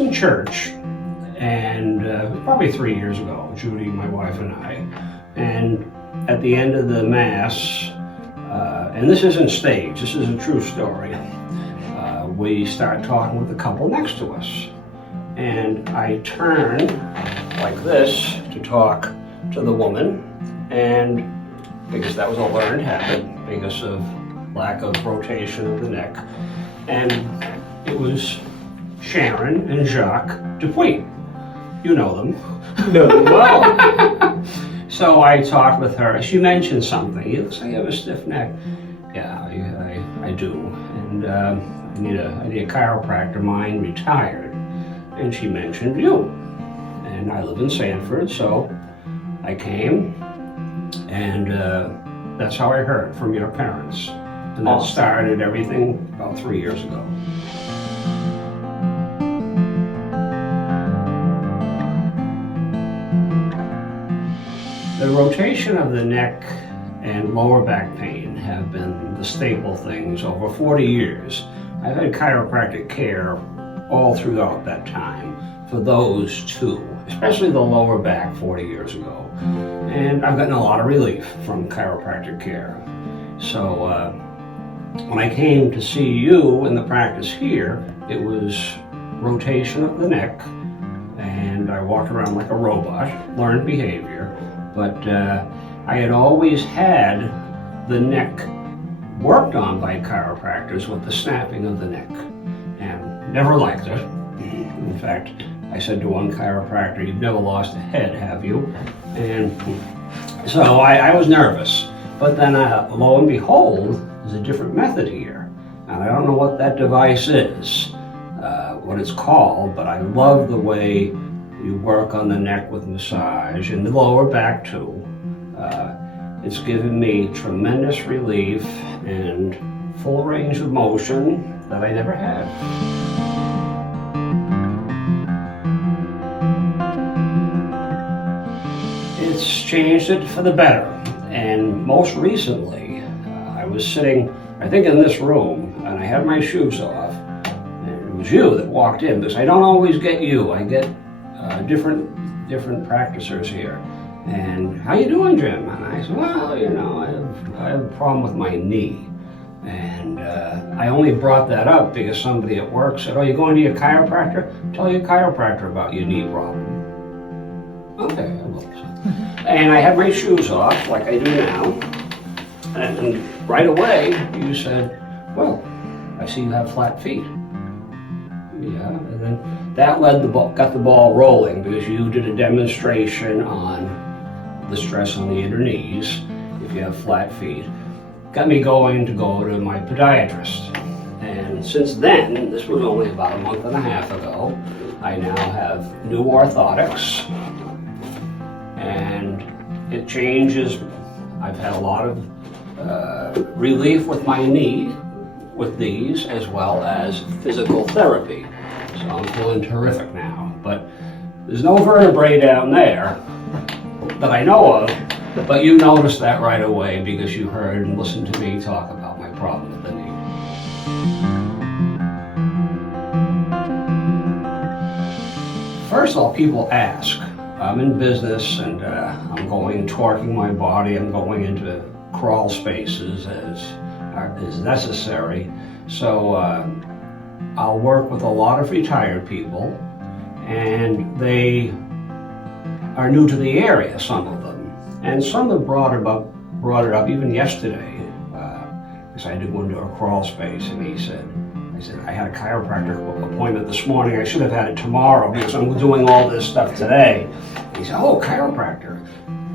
in church, and probably 3 years ago, Judy, my wife, and I, and at the end of the Mass, and this isn't staged, this is a true story, we start talking with the couple next to us. And I turn like this to talk to the woman, and because that was a learned habit because of lack of rotation of the neck, and it was Sharon and Jacques Dupuis. You know them. Know them well. So I talked with her. She mentioned something. You looks like you have a stiff neck. Yeah, I do. And I need a chiropractor. Mine retired. And she mentioned you. And I live in Sanford, so I came. And that's how I heard from your parents. And that started everything about 3 years ago. The rotation of the neck and lower back pain have been the staple things over 40 years. I've had chiropractic care all throughout that time for those two, especially the lower back 40 years ago. And I've gotten a lot of relief from chiropractic care. So when I came to see you in the practice here, it was rotation of the neck, and I walked around like a robot, learned behavior. But I had always had the neck worked on by chiropractors with the snapping of the neck, and never liked it. In fact, I said to one chiropractor, "You've never lost a head, have you?" And so I was nervous. But then lo and behold, there's a different method here. And I don't know what that device is, what it's called, but I love the way you work on the neck with massage and the lower back too. It's given me tremendous relief and full range of motion that I never had. It's changed it for the better. And most recently, I was sitting, I think in this room, and I had my shoes off. And it was you that walked in, because I don't always get you. I get different practicers here. And how you doing, Jim? And I said, well, you know, I have a problem with my knee. And I only brought that up because somebody at work said, oh, you're going to your chiropractor? Tell your chiropractor about your knee problem. Okay, I will. And I had my shoes off like I do now. And right away, you said, well, I see you have flat feet. Yeah, and then that got the ball rolling because you did a demonstration on the stress on the inner knees if you have flat feet. Got me going to go to my podiatrist. And since then, this was only about a month and a half ago, I now have new orthotics, and it changes. I've had a lot of relief with my knee with these, as well as physical therapy. So I'm feeling terrific now. But there's no vertebrae down there that I know of, but you noticed that right away because you heard and listened to me talk about my problem with the knee. First of all, people ask. I'm in business and I'm torquing my body. I'm going into crawl spaces as necessary. So I'll work with a lot of retired people, and they are new to the area, some of them. And some have brought it up even yesterday, because I did go into a crawl space, and I said, I had a chiropractor appointment this morning. I should have had it tomorrow because I'm doing all this stuff today. He said, oh, chiropractor.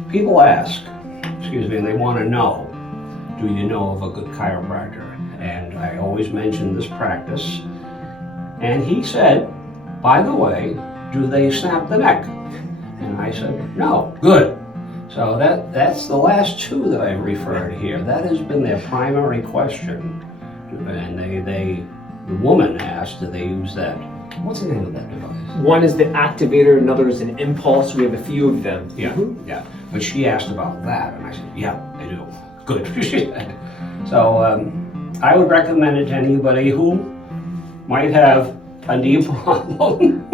People ask, and they want to know, do you know of a good chiropractor? And I always mention this practice. And he said, by the way, do they snap the neck? And I said, no. Good. So that's the last two that I've referred here. That has been their primary question. And the woman asked, do they use that? What's the name of that device? One is the activator, another is an impulse. We have a few of them. Yeah, yeah. But she asked about that, and I said, yeah, I do. Good. So I would recommend it to anybody who might have a knee problem,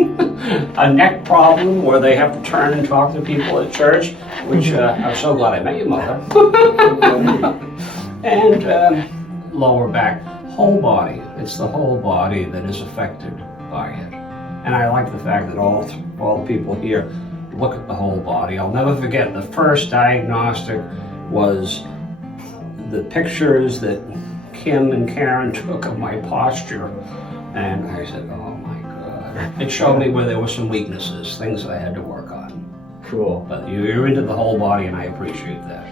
a neck problem where they have to turn and talk to people at church, which I'm so glad I met your mother, and lower back, whole body. It's the whole body that is affected by it. And I like the fact that all the people here look at the whole body. I'll never forget the first diagnostic was the pictures that Kim and Karen took of my posture, and I said, oh my God. It showed me where there were some weaknesses, things that I had to work on. Cool. But you're into the whole body, and I appreciate that.